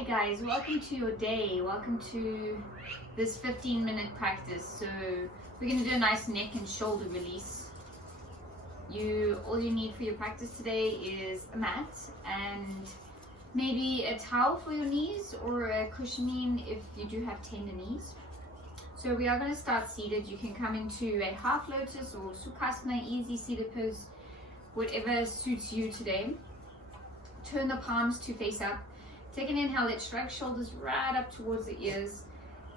Hi guys, welcome to your day. Welcome to this 15-minute practice. So we're going to do a nice neck and shoulder release. All you need for your practice today is a mat and maybe a towel for your knees or a cushioning if you do have tender knees. So we are going to start seated. You can come into a half lotus or sukhasana, easy seated pose, whatever suits you today. Turn the palms to face up. Take an inhale, let's shrug shoulders right up towards the ears.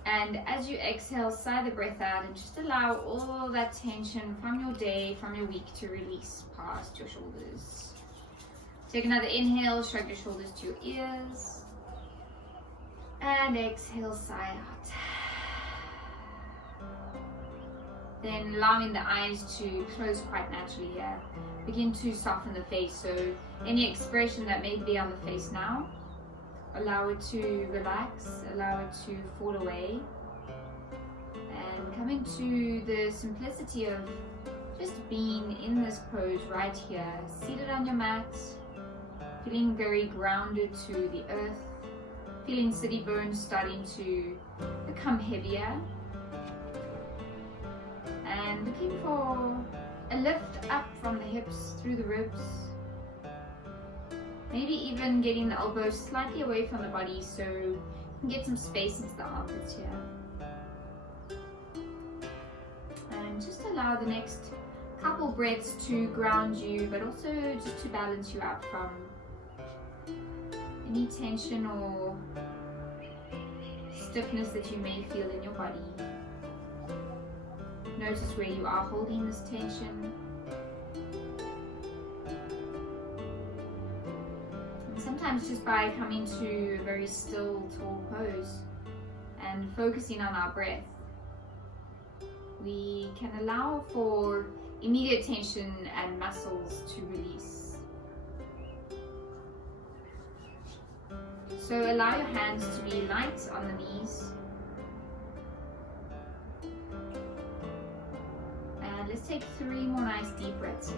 And as you exhale, sigh the breath out and just allow all that tension from your day, from your week to release past your shoulders. Take another inhale, shrug your shoulders to your ears. And exhale, sigh out. Then allowing the eyes to close quite naturally here. Begin to soften the face. So any expression that may be on the face now, allow it to relax, allow it to fall away. And coming to the simplicity of just being in this pose right here, seated on your mat, feeling very grounded to the earth, feeling city bones starting to become heavier, and looking for a lift up from the hips through the ribs. Maybe even getting the elbows slightly away from the body so you can get some space into the armpits here. And just allow the next couple breaths to ground you, but also just to balance you out from any tension or stiffness that you may feel in your body. Notice where you are holding this tension. Sometimes just by coming to a very still, tall pose and focusing on our breath, we can allow for immediate tension and muscles to release. So allow your hands to be light on the knees. And let's take 3 more nice deep breaths here.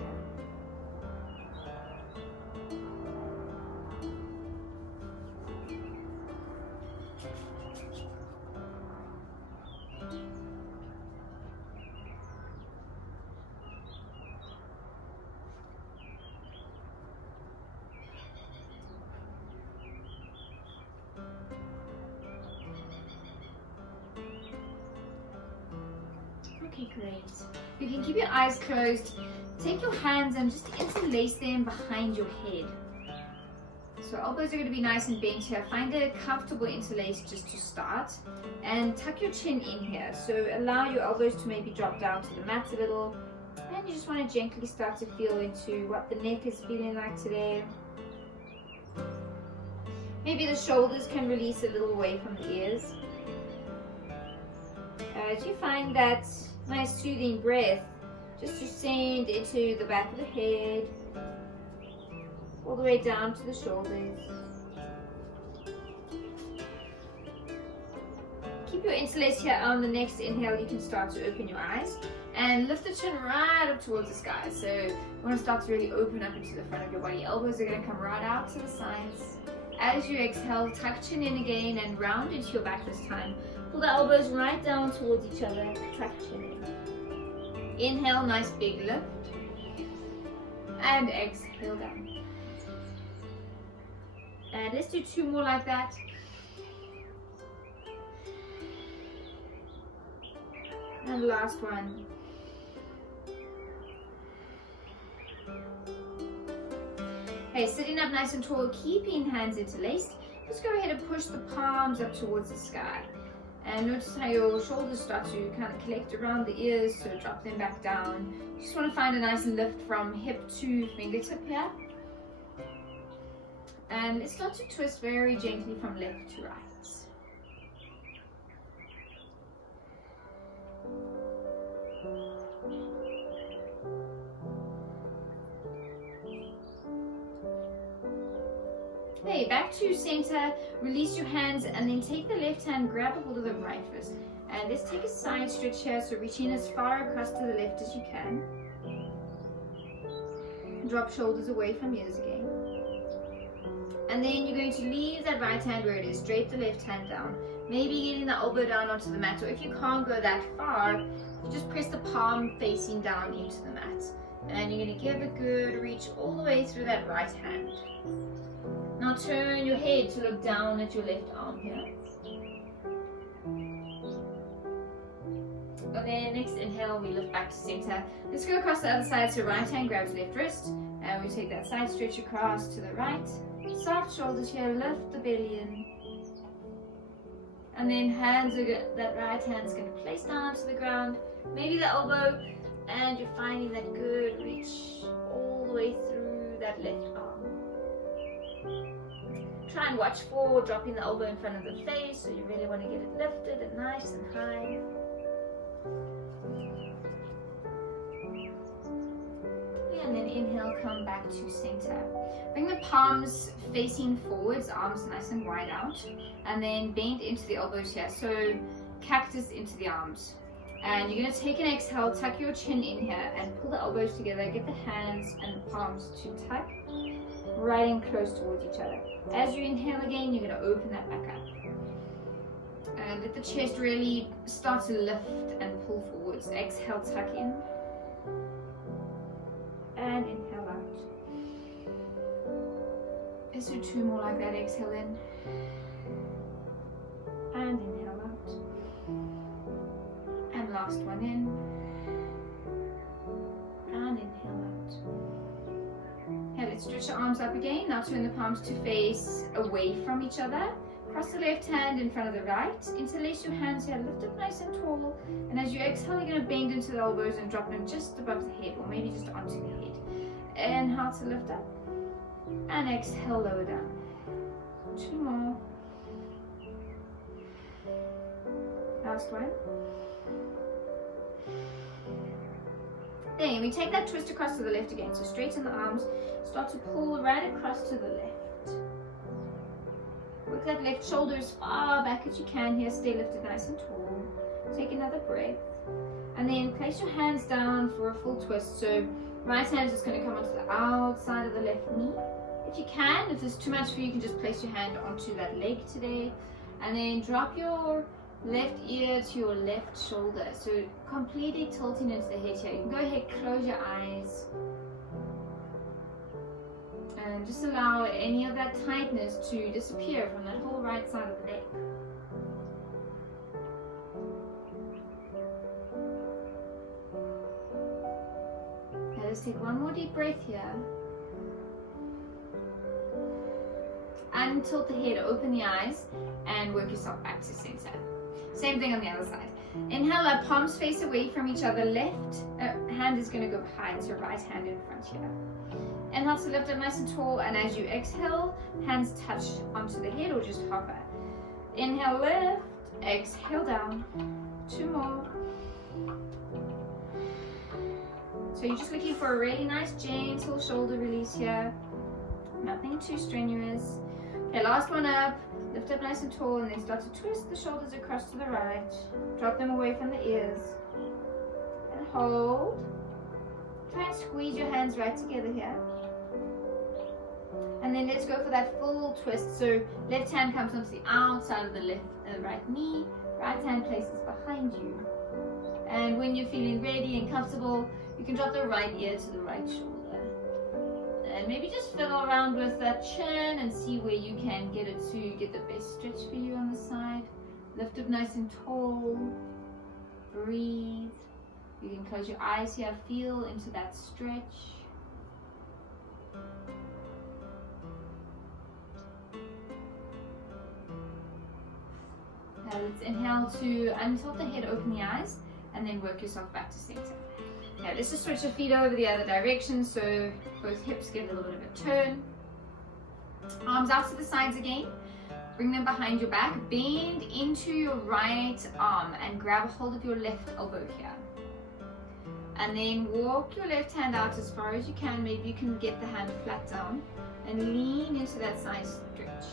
Okay, great. You can keep your eyes closed. Take your hands and just interlace them behind your head. So elbows are going to be nice and bent here. Find a comfortable interlace just to start. And tuck your chin in here. So allow your elbows to maybe drop down to the mat a little. And you just want to gently start to feel into what the neck is feeling like today. Maybe the shoulders can release a little away from the ears. Do you find that nice soothing breath just to send into the back of the head, all the way down to the shoulders. Keep your interlace here. On the next inhale, you can start to open your eyes and lift the chin right up towards the sky. So you want to start to really open up into the front of your body. Elbows are going to come right out to the sides. As you exhale, tuck chin in again and round into your back this time. Pull the elbows right down towards each other. Tuck chin in. Inhale, nice big lift. And exhale down. And let's do 2 more like that. And the last one. Okay, sitting up nice and tall, keeping hands interlaced. Just go ahead and push the palms up towards the sky. And notice how your shoulders start to kind of collect around the ears, so drop them back down. You just want to find a nice lift from hip to fingertip here. And let's start to twist very gently from left to right. Okay, back to center, release your hands and then take the left hand, grab a hold of the right wrist. And let's take a side stretch here, so reaching as far across to the left as you can. Drop shoulders away from ears again. And then you're going to leave that right hand where it is, drape the left hand down, maybe getting the elbow down onto the mat, or if you can't go that far, you just press the palm facing down into the mat. And you're going to give a good reach all the way through that right hand. Now turn your head to look down at your left arm here. And then next inhale, we lift back to center. Let's go across the other side. So right hand grabs left wrist, and we take that side stretch across to the right. Soft shoulders here, lift the belly in. And then that right hand's going to place down onto the ground, maybe the elbow, and you're finding that good reach all the way through that left arm. Try and watch for dropping the elbow in front of the face, so you really want to get it lifted and nice and high. And then inhale, come back to center. Bring the palms facing forwards, arms nice and wide out, and then bend into the elbows here. So cactus into the arms. And you're going to take an exhale, tuck your chin in here and pull the elbows together. Get the hands and the palms to tuck right in close towards each other. As you inhale again, you're going to open that back up. And let the chest really start to lift and pull forwards. Exhale, tuck in. And inhale out. Let's do two more like that. Exhale in. And inhale out. And last one in. And inhale out. Okay, let's stretch the arms up again. Now turn the palms to face away from each other. Cross the left hand in front of the right. Interlace your hands here. Lift up nice and tall. And as you exhale, you're going to bend into the elbows and drop them just above the head, or maybe just onto the head. Inhale to lift up. And exhale, lower down. Two more. Last one. Then we take that twist across to the left again. So straighten the arms. Start to pull right across to the left. Work that left shoulder as far back as you can here. Stay lifted nice and tall. Take another breath. And then place your hands down for a full twist. So right hand is just going to come onto the outside of the left knee. If you can, if it's too much for you, you can just place your hand onto that leg today. And then drop your left ear to your left shoulder. So completely tilting into the head here. You can go ahead, close your eyes. And just allow any of that tightness to disappear from that whole right side of the leg. Now let's take one more deep breath here. And tilt the head, open the eyes, and work yourself back to center. Same thing on the other side. Inhale up, palms face away from each other. Left hand is going to go behind, so right hand in front here. Inhale to lift up nice and tall, and as you exhale, hands touch onto the head or just hover. Inhale, lift, exhale down. Two more. So you're just looking for a really nice gentle shoulder release here. Nothing too strenuous. Okay, last one up. Lift up nice and tall, and then start to twist the shoulders across to the right. Drop them away from the ears. And hold. Try and squeeze your hands right together here. And then let's go for that full twist. So left hand comes onto the outside of the right knee. Right hand places behind you. And when you're feeling ready and comfortable, you can drop the right ear to the right shoulder. And maybe just fiddle around with that chin and see where you can get it to get the best stretch for you on the side. Lift up nice and tall. Breathe. You can close your eyes here. Feel into that stretch. Now let's inhale to untilt the head, open the eyes, and then work yourself back to center. Now let's just switch your feet over the other direction, so both hips get a little bit of a turn. Arms out to the sides again. Bring them behind your back. Bend into your right arm and grab a hold of your left elbow here. And then walk your left hand out as far as you can. Maybe you can get the hand flat down and lean into that side stretch.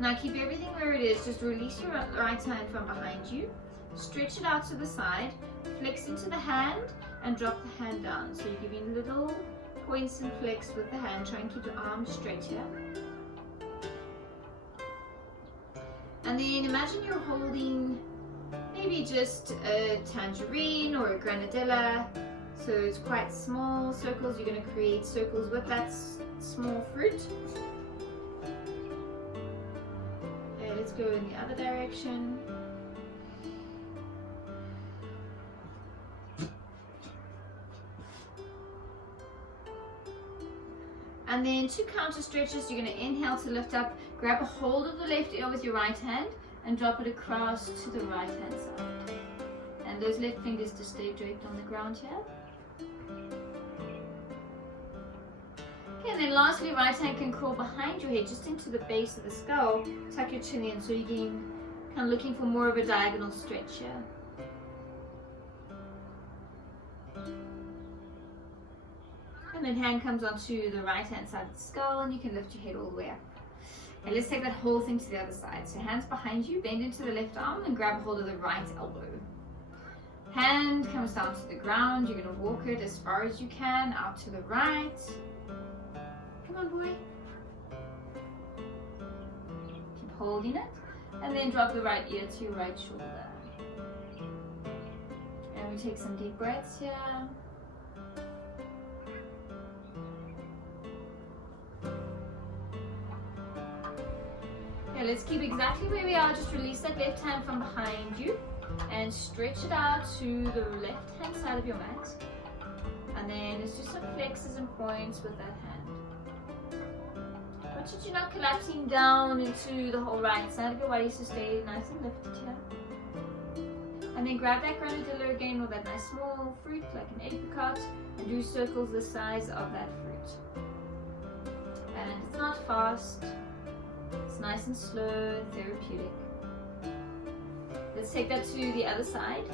Now keep everything where it is. Just release your right hand from behind you. Stretch it out to the side. Flex into the hand and drop the hand down. So you're giving little points and flex with the hand. Try and keep the arms straight here. And then imagine you're holding maybe just a tangerine or a granadilla. So it's quite small circles. You're going to create circles with that small fruit. Okay, let's go in the other direction. And then 2 counter stretches. You're going to inhale to lift up, grab a hold of the left ear with your right hand and drop it across to the right hand side. And those left fingers just stay draped on the ground here. Okay, and then lastly, right hand can crawl behind your head just into the base of the skull. Tuck your chin in so you're getting, kind of looking for more of a diagonal stretch here. And then hand comes onto the right hand side of the skull and you can lift your head all the way up. And let's take that whole thing to the other side. So hands behind you, bend into the left arm and grab a hold of the right elbow. Hand comes down to the ground. You're going to walk it as far as you can out to the right. Come on, boy. Keep holding it. And then drop the right ear to your right shoulder. And we take some deep breaths here. Okay, let's keep exactly where we are. Just release that left hand from behind you and stretch it out to the left hand side of your mat. And then let's do some flexes and points with that hand. Watch that you're not collapsing down into the whole right side of your body, so stay nice and lifted here. And then grab that granadilla again with that nice small fruit like an apricot and do circles the size of that fruit. And it's not fast. It's nice and slow, therapeutic. Let's take that to the other side.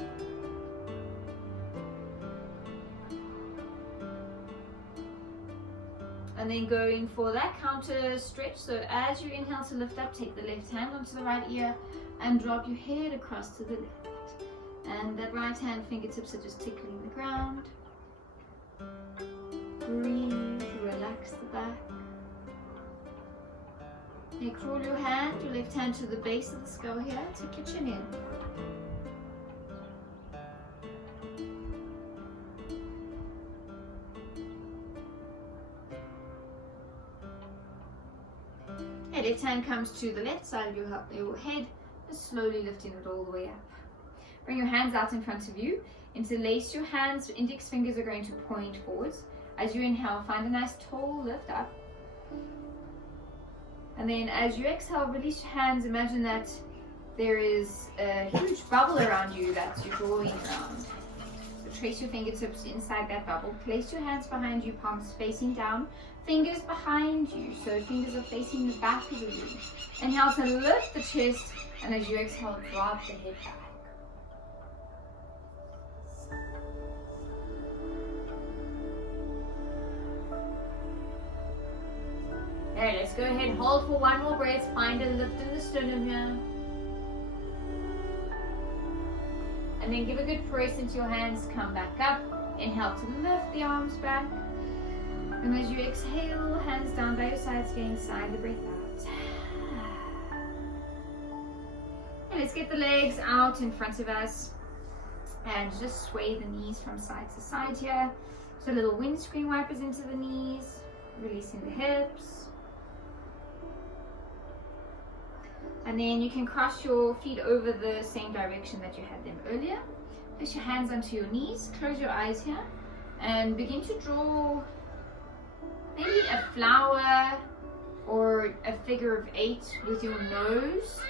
And then going for that counter stretch. So as you inhale to lift up, take the left hand onto the right ear and drop your head across to the left. And that right hand fingertips are just tickling the ground. Breathe, relax the back. Okay, crawl your left hand to the base of the skull here. Tuck your chin in. Okay, left hand comes to the left side of your head, just slowly lifting it all the way up. Bring your hands out in front of you. Interlace your hands. Index fingers are going to point forwards. As you inhale, find a nice tall lift up. And then as you exhale, release your hands. Imagine that there is a huge bubble around you that you're drawing around. So trace your fingertips inside that bubble. Place your hands behind you, palms facing down. Fingers behind you, so fingers are facing the back of the room. Inhale to lift the chest, and as you exhale, drop the head back. Alright, let's go ahead, hold for one more breath, find a lift in the sternum here. And then give a good press into your hands, come back up. Inhale to lift the arms back. And as you exhale, hands down by your sides, again, sigh the breath out. And let's get the legs out in front of us. And just sway the knees from side to side here. So little windscreen wipers into the knees, releasing the hips. And then you can cross your feet over the same direction that you had them earlier. Place your hands onto your knees, close your eyes here, and begin to draw maybe a flower or a figure of 8 with your nose.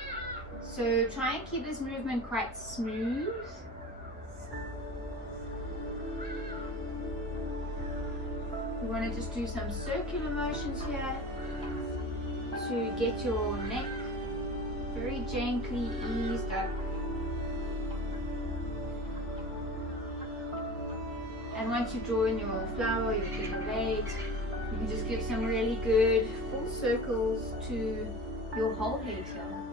So try and keep this movement quite smooth. You want to just do some circular motions here to get your neck very gently eased up. And once you draw in your flower, your figure of 8, you can just give some really good full circles to your whole head here.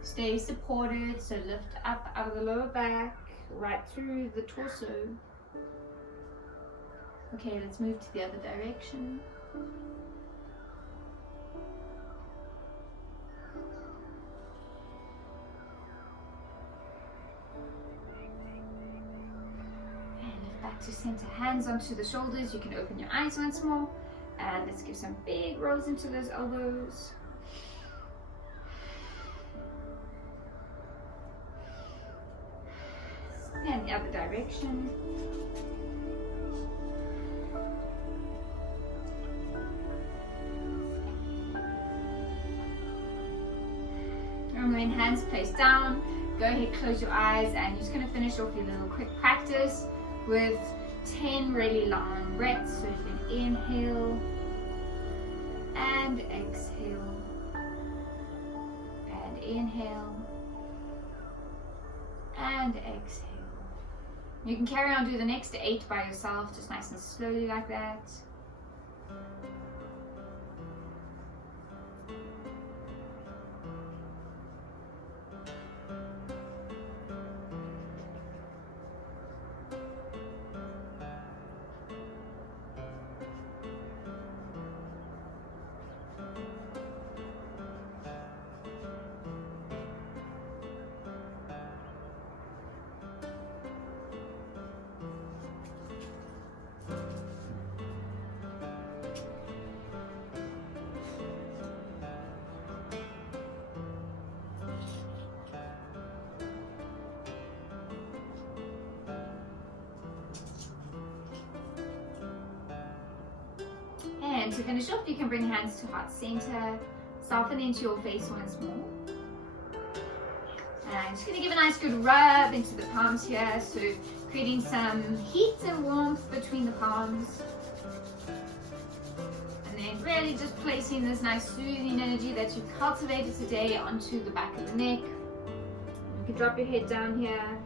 Stay supported, so lift up out of the lower back, right through the torso. Okay, let's move to the other direction. And lift back to center, hands onto the shoulders. You can open your eyes once more. And let's give some big rolls into those elbows. And the other direction. And when hands placed down, go ahead, close your eyes, and you're just going to finish off your little quick practice with 10 really long breaths. So you can inhale and exhale, and inhale and exhale. You can carry on, do the next 8 by yourself, just nice and slowly like that. And to finish off, you can bring hands to heart center, soften into your face once more. And just going to give a nice good rub into the palms here, so creating some heat and warmth between the palms. And then really just placing this nice soothing energy that you've cultivated today onto the back of the neck. You can drop your head down here.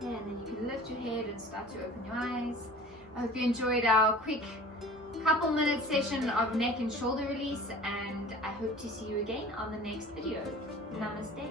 And then you can lift your head and start to open your eyes. I hope you enjoyed our quick couple minute session of neck and shoulder release, and I hope to see you again on the next video. Namaste.